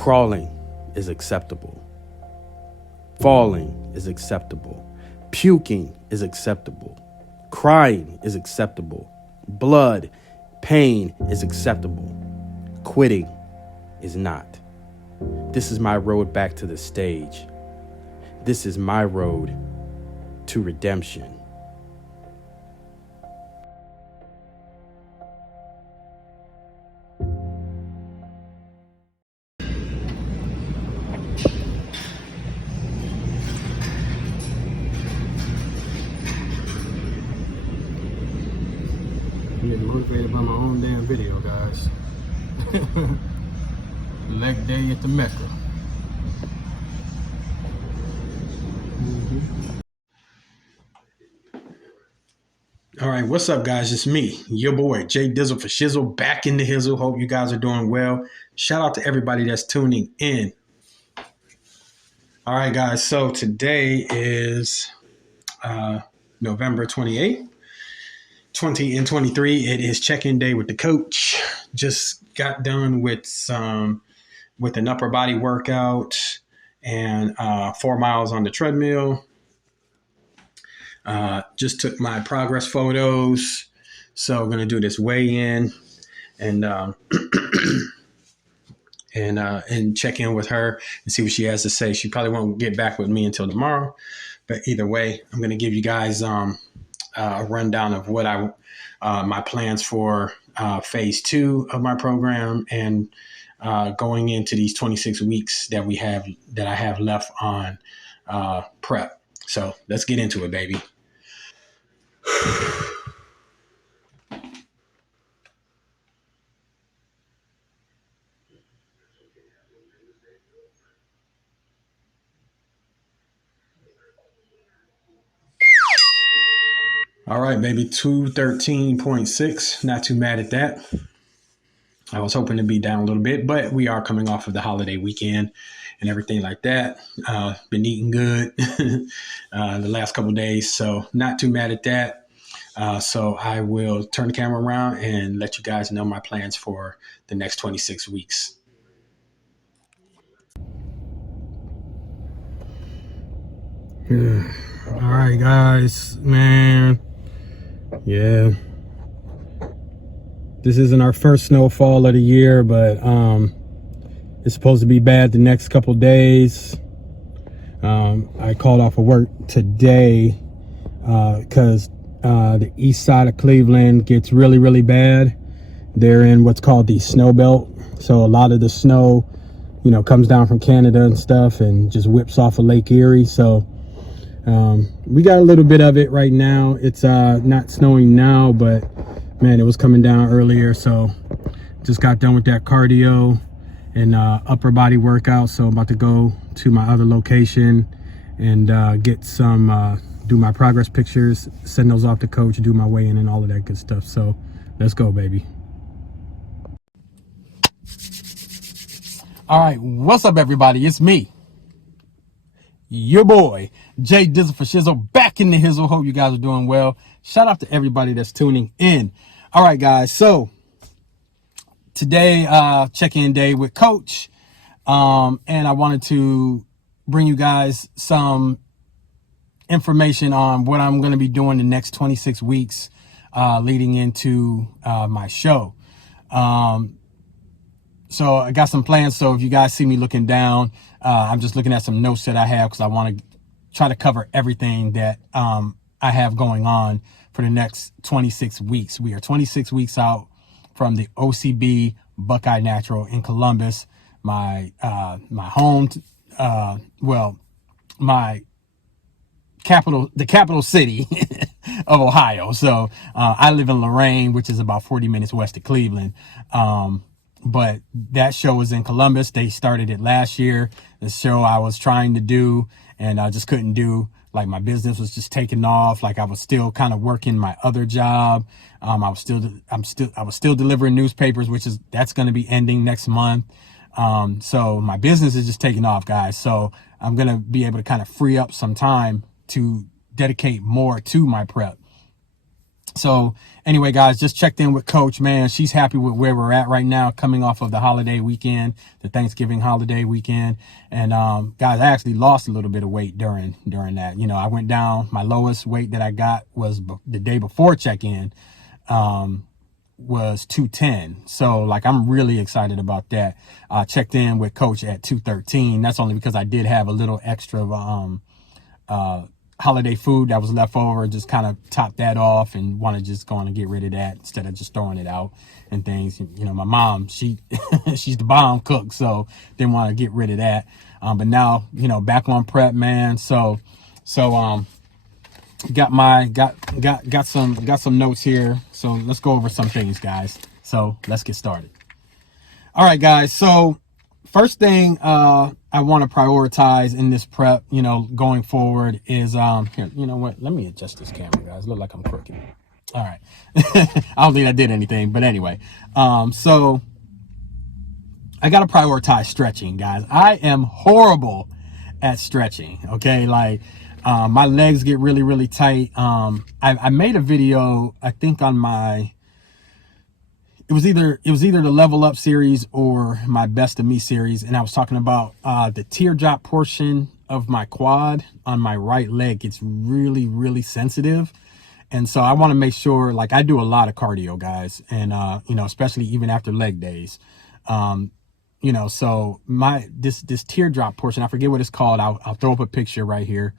Crawling is acceptable. Falling is acceptable. Puking is acceptable. Crying is acceptable. Blood, pain is acceptable. Quitting is not. This is my road back to the stage. This is my road to redemption. I'm getting motivated by my own damn video, guys. Leg day at the Mecca. All right, what's up, guys? It's me, your boy, Jay Dizzle for Shizzle, back in the hizzle. Hope you guys are doing well. Shout out to everybody that's tuning in. All right, guys, so today is November 28th, 2023. It is check-in day with the coach. Just got done with an upper body workout and 4 miles on the treadmill. Just took my progress photos. So I'm going to do this weigh-in and and check in with her and see what she has to say. She probably won't get back with me until tomorrow. But either way, I'm going to give you guys a rundown of what my plans for phase 2 of my program and going into these 26 weeks that I have left on prep. So let's get into it, baby. All right, baby, 213.6. Not too mad at that. I was hoping to be down a little bit, but we are coming off of the holiday weekend and everything like that. Been eating good the last couple of days, so not too mad at that. So I will turn the camera around and let you guys know my plans for the next 26 weeks. All right, guys, man. Yeah. This isn't our first snowfall of the year, but it's supposed to be bad the next couple days. I called off of work today because the east side of Cleveland gets really, really bad. They're in what's called the snow belt. So a lot of the snow, comes down from Canada and stuff and just whips off of Lake Erie. So we got a little bit of it right now. It's not snowing now, but man, it was coming down earlier. So just got done with that cardio and upper body workout. So I'm about to go to my other location and get some, do my progress pictures, send those off to coach, do my weigh-in and all of that good stuff. So let's go, baby. All right, what's up, everybody? It's me, your boy, Jay Dizzle for Shizzle, back in the hizzle. Hope you guys are doing well. Shout out to everybody that's tuning in. All right, guys. So today, check-in day with Coach. And I wanted to bring you guys some information on what I'm going to be doing the next 26 weeks leading into my show. So I got some plans. So if you guys see me looking down, I'm just looking at some notes that I have because I want to try to cover everything that I have going on for the next 26 weeks. We are 26 weeks out from the OCB Buckeye Natural in Columbus, my home, my capital, the capital city of Ohio. So I live in Lorain, which is about 40 minutes west of Cleveland. But that show was in Columbus. They started it last year. The show I was trying to do and I just couldn't do. Like my business was just taking off. Like I was still kind of working my other job. I was still delivering newspapers, that's going to be ending next month. So my business is just taking off, guys. So I'm going to be able to kind of free up some time to dedicate more to my prep. So anyway, guys, just checked in with Coach, man. She's happy with where we're at right now, coming off of the holiday weekend, the Thanksgiving holiday weekend. And guys, I actually lost a little bit of weight during that. You know, I went down. My lowest weight that I got was the day before check-in, was 210. So like, I'm really excited about that. Checked in with Coach at 213. That's only because I did have a little extra holiday food that was left over, just kind of top that off and want to just go on and get rid of that instead of just throwing it out and things. You know, my mom, she's the bomb cook, so didn't want to get rid of that. But now, you know, back on prep, man. So got some notes here. So let's go over some things, guys. So let's get started. All right, guys. So first thing I want to prioritize in this prep, you know, going forward is here, you know what? Let me adjust this camera, guys. Look like I'm crooked. All right. I don't think I did anything, but anyway. So I got to prioritize stretching, guys. I am horrible at stretching. Okay, like my legs get really, really tight. I made a video, I think on my, it was either the Level Up series or my Best of Me series, and I was talking about the teardrop portion of my quad on my right leg gets really, really sensitive. And so I want to make sure, like, I do a lot of cardio, guys, and you know, especially even after leg days. You know, so this teardrop portion, I forget what it's called. I'll throw up a picture right here.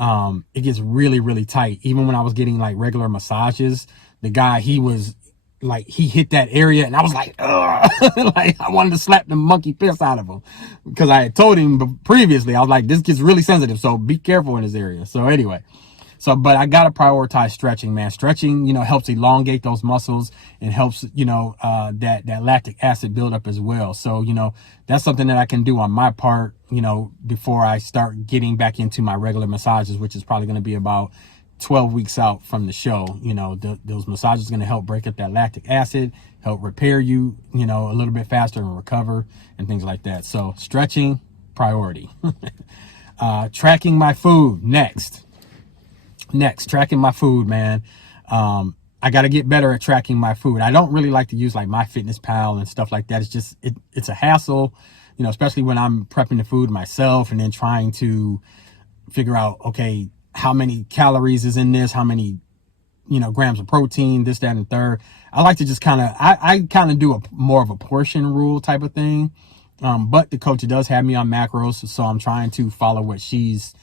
It gets really, really tight. Even when I was getting like regular massages, the guy, he was like, he hit that area and I was like, like I wanted to slap the monkey piss out of him, because I had told him previously, I was like, this gets really sensitive, so be careful in this area. So anyway, but I got to prioritize stretching, man. Stretching, you know, helps elongate those muscles and helps, you know, that lactic acid buildup as well. So, you know, that's something that I can do on my part, you know, before I start getting back into my regular massages, which is probably going to be about 12 weeks out from the show. You know, those massages are going to help break up that lactic acid, help repair you, you know, a little bit faster and recover and things like that. So stretching, priority. Tracking my food, next, tracking my food, man. I got to get better at tracking my food. I don't really like to use like MyFitnessPal and stuff like that. It's just, it's a hassle, you know, especially when I'm prepping the food myself and then trying to figure out, okay, how many calories is in this, how many, you know, grams of protein, this, that, and third. I like to just kind of, I kind of do more of a portion rule type of thing. But the coach does have me on macros, so I'm trying to follow what she's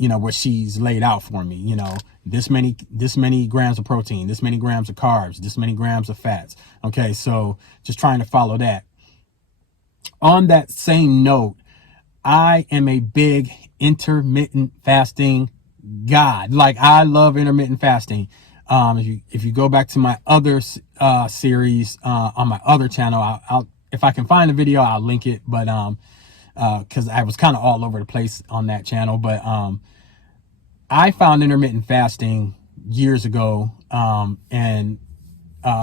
laid out for me. You know, this many grams of protein, this many grams of carbs, this many grams of fats. Okay, so just trying to follow that. On that same note, I am a big intermittent fasting god. Like, I love intermittent fasting. If you go back to my other series on my other channel, I'll if I can find the video, I'll link it. But because I was kind of all over the place on that channel, but I found intermittent fasting years ago, and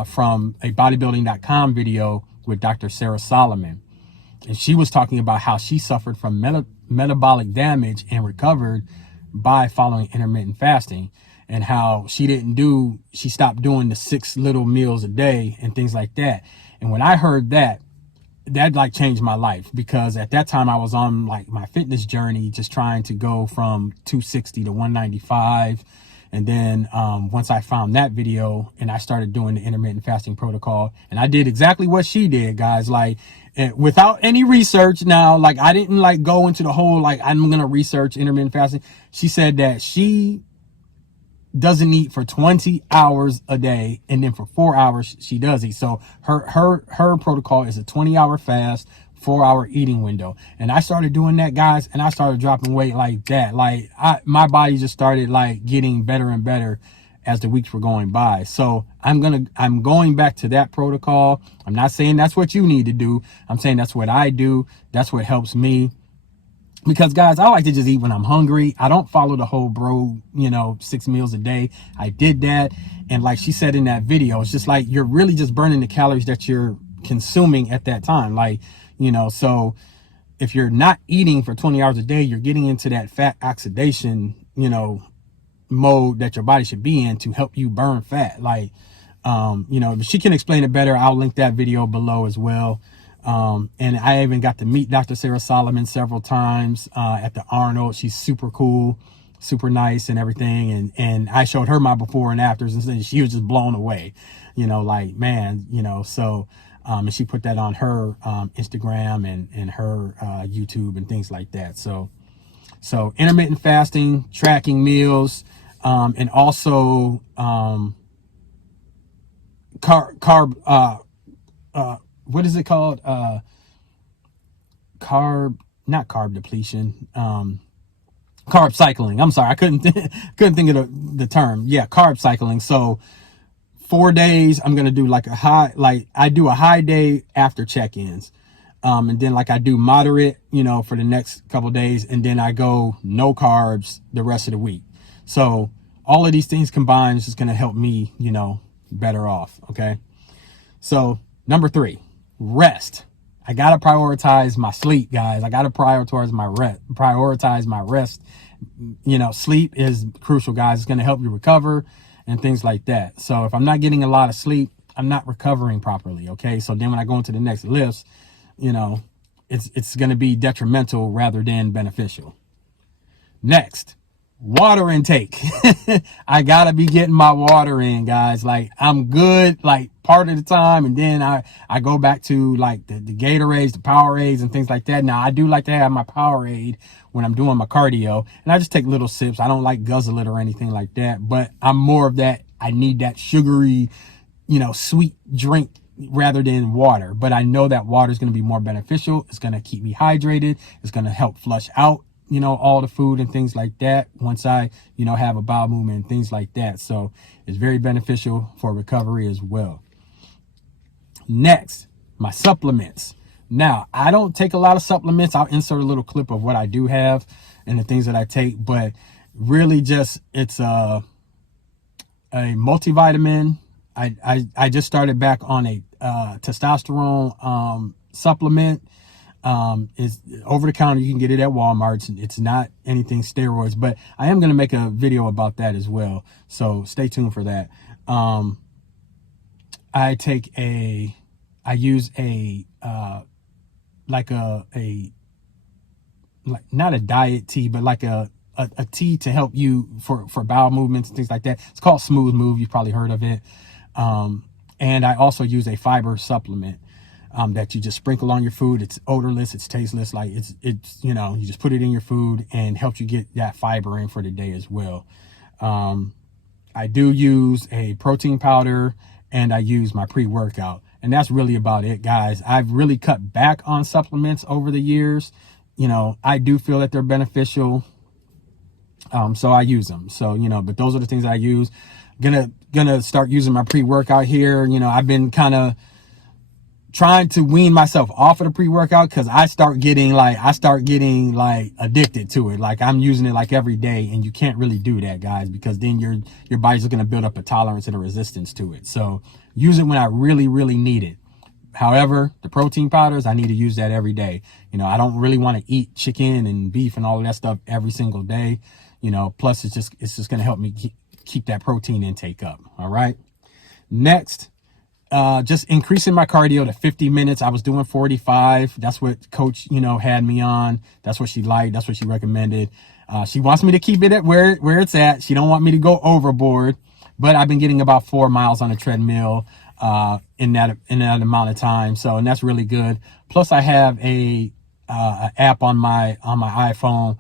from a bodybuilding.com video with Dr. Sarah Solomon. And she was talking about how she suffered from metabolic damage and recovered by following intermittent fasting, and how she stopped doing the 6 little meals a day and things like that. And when I heard that like changed my life, because at that time I was on like my fitness journey, just trying to go from 260 to 195. And then once I found that video and I started doing the intermittent fasting protocol, and I did exactly what she did, guys, like without any research. Now, like, I didn't like go into the whole, like, I'm going to research intermittent fasting. She said that she doesn't eat for 20 hours a day, and then for 4 hours she does eat. So her protocol is a 20-hour fast, 4-hour eating window. And I started doing that, guys, and I started dropping weight like that. Like, my body just started like getting better and better as the weeks were going by. So I'm going back to that protocol. I'm not saying that's what you need to do. I'm saying that's what I do. That's what helps me. Because, guys, I like to just eat when I'm hungry. I don't follow the whole 6 meals a day. I did that. And like she said in that video, it's just like you're really just burning the calories that you're consuming at that time. Like, you know, so if you're not eating for 20 hours a day, you're getting into that fat oxidation, you know, mode that your body should be in to help you burn fat. Like, if she can explain it better, I'll link that video below as well. And I even got to meet Dr. Sarah Solomon several times at the Arnold. She's super cool, super nice and everything. And I showed her my before and afters, and she was just blown away, like, man, so, and she put that on her Instagram and her YouTube and things like that. So intermittent fasting, tracking meals, and also what is it called? Not carb depletion, carb cycling. I'm sorry, I couldn't think of the term. Yeah, carb cycling. So 4 days, I'm gonna do like I do a high day after check-ins, and then like I do moderate, for the next couple of days, and then I go no carbs the rest of the week. So all of these things combined is just gonna help me, better off. Okay. So number 3, rest. I got to prioritize my sleep, guys. I got to prioritize my rest. Sleep is crucial, guys. It's going to help you recover and things like that. So if I'm not getting a lot of sleep, I'm not recovering properly. Okay. So then when I go into the next lifts, it's going to be detrimental rather than beneficial. Next, water intake. I gotta be getting my water in, guys. Like, I'm good like part of the time, and then I go back to like the Gatorades, the Powerades and things like that. Now I do like to have my Powerade when I'm doing my cardio, and I just take little sips. I don't like guzzle it or anything like that, but I'm more of that. I need that sugary, sweet drink rather than water. But I know that water is going to be more beneficial. It's going to keep me hydrated. It's going to help flush out all the food and things like that once I, have a bowel movement and things like that. So it's very beneficial for recovery as well. Next, my supplements. Now, I don't take a lot of supplements. I'll insert a little clip of what I do have and the things that I take, but really just, it's a multivitamin. I just started back on a testosterone supplement. Is over the counter. You can get it at Walmart. It's not anything steroids, but I am going to make a video about that as well. So stay tuned for that. I use not a diet tea, but like a tea to help you for bowel movements and things like that. It's called Smooth Move. You've probably heard of it. And I also use a fiber supplement. That you just sprinkle on your food. It's odorless, it's tasteless, like it's you just put it in your food and helps you get that fiber in for the day as well. I do use a protein powder, and I use my pre-workout, and that's really about it, guys. I've really cut back on supplements over the years. I do feel that they're beneficial, so I use them. So but those are the things I use. Gonna start using my pre-workout here. I've been kind of trying to wean myself off of the pre-workout, because I start getting like addicted to it. Like, I'm using it like every day, and you can't really do that, guys, because then your body's going to build up a tolerance and a resistance to it. So use it when I really, really need it. However, the protein powders, I need to use that every day. I don't really want to eat chicken and beef and all of that stuff every single day. Plus it's just going to help me keep that protein intake up. All right. Next, just increasing my cardio to 50 minutes. I was doing 45. That's what coach, had me on. That's what she liked. That's what she recommended. She wants me to keep it at where it's at. She don't want me to go overboard, but I've been getting about 4 miles on a treadmill, in that amount of time. So, and that's really good. Plus I have a app on my iPhone.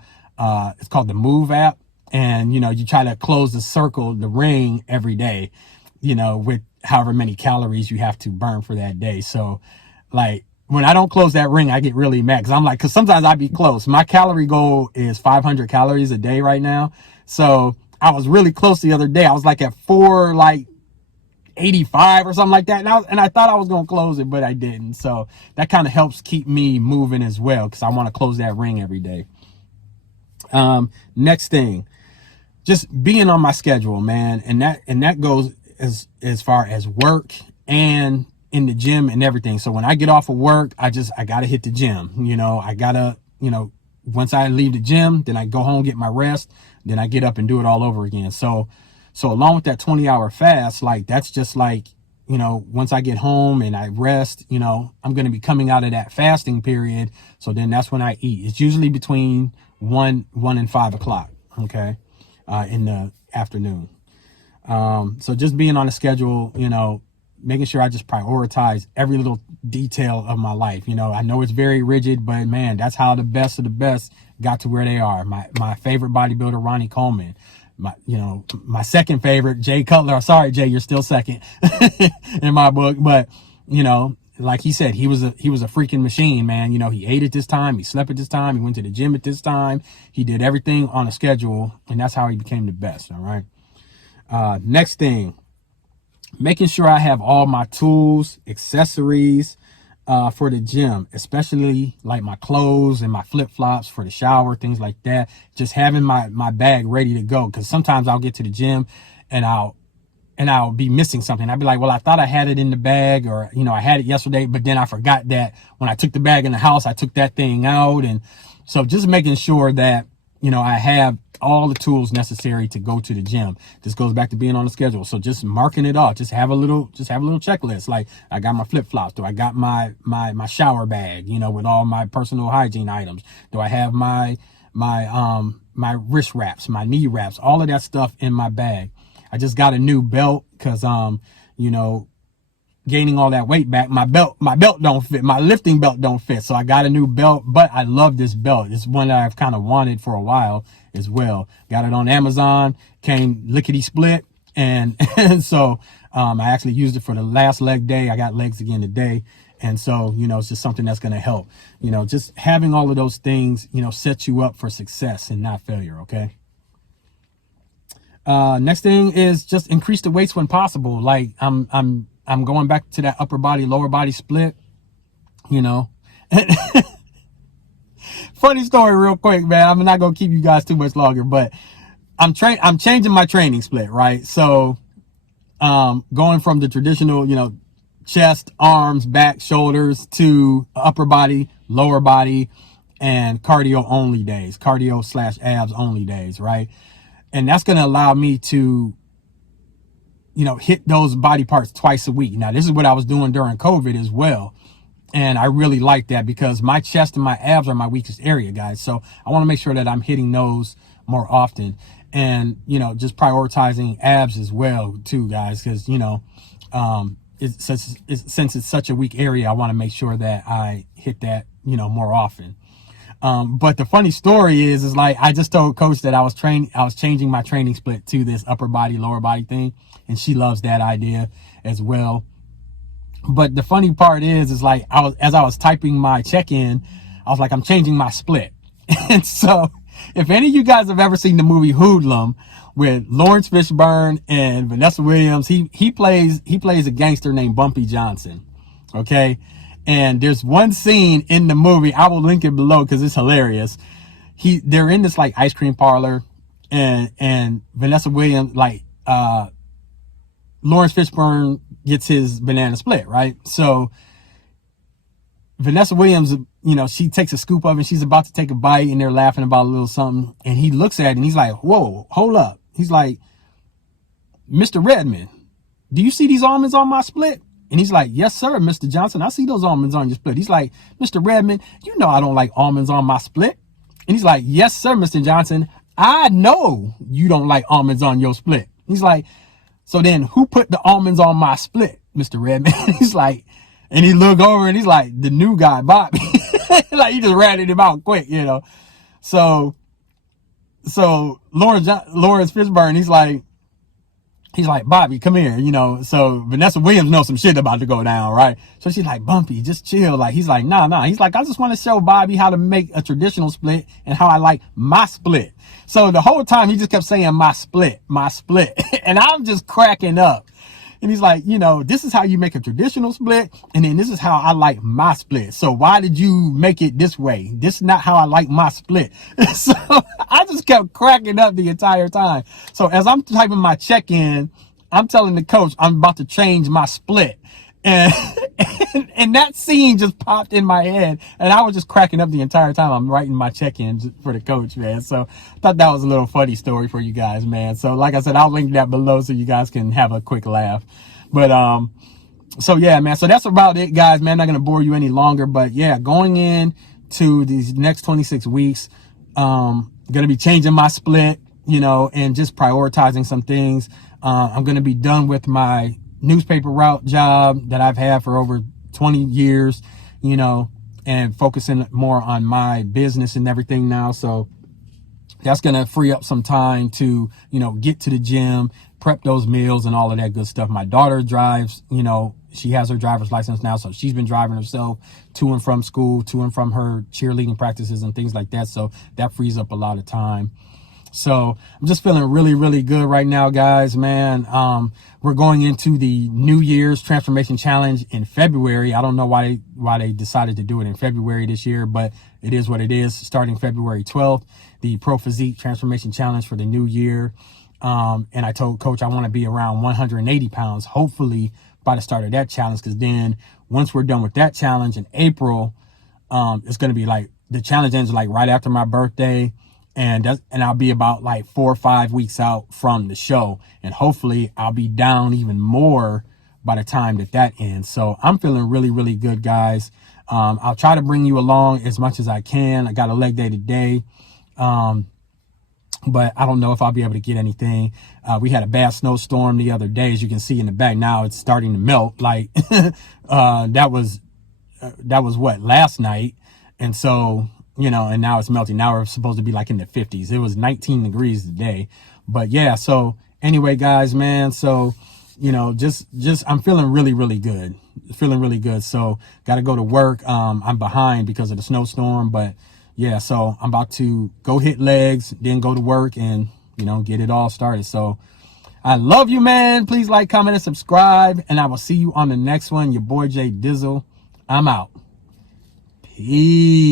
It's called the Move app. And, you try to close the ring every day, with however many calories you have to burn for that day. So like, when I don't close that ring, I get really mad, because sometimes I be close. My calorie goal is 500 calories a day right now. So I was really close the other day. I was like at 485 or something like that. And I thought I was going to close it, but I didn't. So that kind of helps keep me moving as well, because I want to close that ring every day. Next thing, just being on my schedule, man. And that goes as far as work and in the gym and everything. So when I get off of work, I gotta hit the gym. I gotta, once I leave the gym, then I go home, get my rest, then I get up and do it all over again. So along with that 20-hour fast, like that's just like, you know, once I get home and I rest, you know, I'm going to be coming out of that fasting period. So then that's when I eat. It's usually between 1 and 5 o'clock. Okay. In the afternoon. So just being on a schedule, you know, making sure I just prioritize every little detail of my life. You know, I know it's very rigid, but man, that's how the best of the best got to where they are. My favorite bodybuilder, Ronnie Coleman. My second favorite, Jay Cutler. Sorry, Jay, you're still second in my book. But, you know, like he said, he was a freaking machine, man. You know, he ate at this time, he slept at this time, he went to the gym at this time, he did everything on a schedule, and that's how he became the best. All right. Next thing, making sure I have all my tools, accessories for the gym, especially like my clothes and my flip-flops for the shower, things like that. Just having my bag ready to go, because sometimes I'll get to the gym and I'll be missing something. I'll be like, well, I thought I had it in the bag, or, you know, I had it yesterday, but then I forgot that when I took the bag in the house, I took that thing out. And so just making sure that, you know, I have all the tools necessary to go to the gym. This goes back to being on the schedule. So just marking it off, just have a little checklist. Like, I got my flip flops. Do I got my shower bag, you know, with all my personal hygiene items? Do I have my wrist wraps, my knee wraps, all of that stuff in my bag? I just got a new belt because, you know, gaining all that weight back, my belt don't fit, my lifting belt don't fit. So I got a new belt, but I love this belt. It's one that I've kind of wanted for a while as well. Got it on Amazon, came lickety split. And so, I actually used it for the last leg day. I got legs again today. And so, you know, it's just something that's going to help, you know, just having all of those things, you know, set you up for success and not failure. Okay. Next thing is just increase the weights when possible. Like I'm going back to that upper body, lower body split, you know. Funny story real quick, man. I'm not going to keep you guys too much longer, but I'm changing my training split, right? So, going from the traditional, you know, chest, arms, back, shoulders to upper body, lower body, and cardio only days, cardio/abs only days, right? And that's going to allow me to, you know, hit those body parts twice a week. Now, this is what I was doing during COVID as well. And I really like that because my chest and my abs are my weakest area, guys. So I want to make sure that I'm hitting those more often. And, you know, just prioritizing abs as well, too, guys, because, you know, since it's such a weak area, I want to make sure that I hit that, you know, more often. But the funny story is like, I just told coach that I was changing my training split to this upper body, lower body thing. And she loves that idea as well. But the funny part is like, as I was typing my check-in, I was like, I'm changing my split. And so if any of you guys have ever seen the movie Hoodlum with Lawrence Fishburne and Vanessa Williams, he plays a gangster named Bumpy Johnson. Okay. And there's one scene in the movie, I will link it below because it's hilarious. They're in this like ice cream parlor, and Vanessa Williams, like, Lawrence Fishburne gets his banana split, right? So Vanessa Williams, you know, she takes a scoop of it and she's about to take a bite and they're laughing about a little something. And he looks at it and he's like, whoa, hold up. He's like, Mr. Redmond, do you see these almonds on my split? And he's like, yes, sir, Mr. Johnson. I see those almonds on your split. He's like, Mr. Redmond, you know I don't like almonds on my split. And he's like, yes, sir, Mr. Johnson. I know you don't like almonds on your split. He's like, so then who put the almonds on my split, Mr. Redmond? He's like, and he look over and he's like, the new guy, Bobby. Like, he just ratted him out quick, you know. So Lawrence Fishburne, he's like, Bobby, come here, you know. So Vanessa Williams knows some shit about to go down, right? So she's like, Bumpy, just chill. Like, he's like, nah. He's like, I just want to show Bobby how to make a traditional split and how I like my split. So the whole time he just kept saying my split. And I'm just cracking up. And he's like, you know, this is how you make a traditional split. And then this is how I like my split. So why did you make it this way? This is not how I like my split. So I just kept cracking up the entire time. So as I'm typing my check-in, I'm telling the coach I'm about to change my split. And, and that scene just popped in my head, and I was just cracking up the entire time I'm writing my check-in for the coach, man. So I thought that was a little funny story for you guys, man. So like I said, I'll link that below so you guys can have a quick laugh. But so yeah, man, so that's about it, guys, man. I'm not gonna bore you any longer, but yeah, going in to these next 26 weeks, gonna be changing my split, you know, and just prioritizing some things. I'm gonna be done with my newspaper route job that I've had for over 20 years, you know, and focusing more on my business and everything now. So that's going to free up some time to, you know, get to the gym, prep those meals and all of that good stuff. My daughter drives, you know, she has her driver's license now, so she's been driving herself to and from school, to and from her cheerleading practices and things like that. So that frees up a lot of time. So I'm just feeling really, really good right now, guys, man. We're going into the New Year's Transformation Challenge in February. I don't know why they decided to do it in February this year, but it is what it is. Starting February 12th, the Pro Physique Transformation Challenge for the new year. And I told Coach I want to be around 180 pounds, hopefully by the start of that challenge, because then once we're done with that challenge in April, it's going to be like the challenge ends like right after my birthday. And I'll be about like 4 or 5 weeks out from the show, and hopefully I'll be down even more by the time that ends. So I'm feeling really, really good, guys. I'll try to bring you along as much as I can. I got a leg day today, but I don't know if I'll be able to get anything. We had a bad snowstorm the other day, as you can see in the back. Now it's starting to melt. Like that was what, last night, and so, you know, and now it's melting. Now we're supposed to be like in the 50s. It was 19 degrees today. But yeah, so anyway, guys, man, so, you know, just I'm feeling really, really good. Feeling really good. So got to go to work. I'm behind because of the snowstorm, but yeah, so I'm about to go hit legs, then go to work and, you know, get it all started. So I love you, man. Please like, comment, and subscribe, and I will see you on the next one. Your boy Jay Dizzle. I'm out. Peace.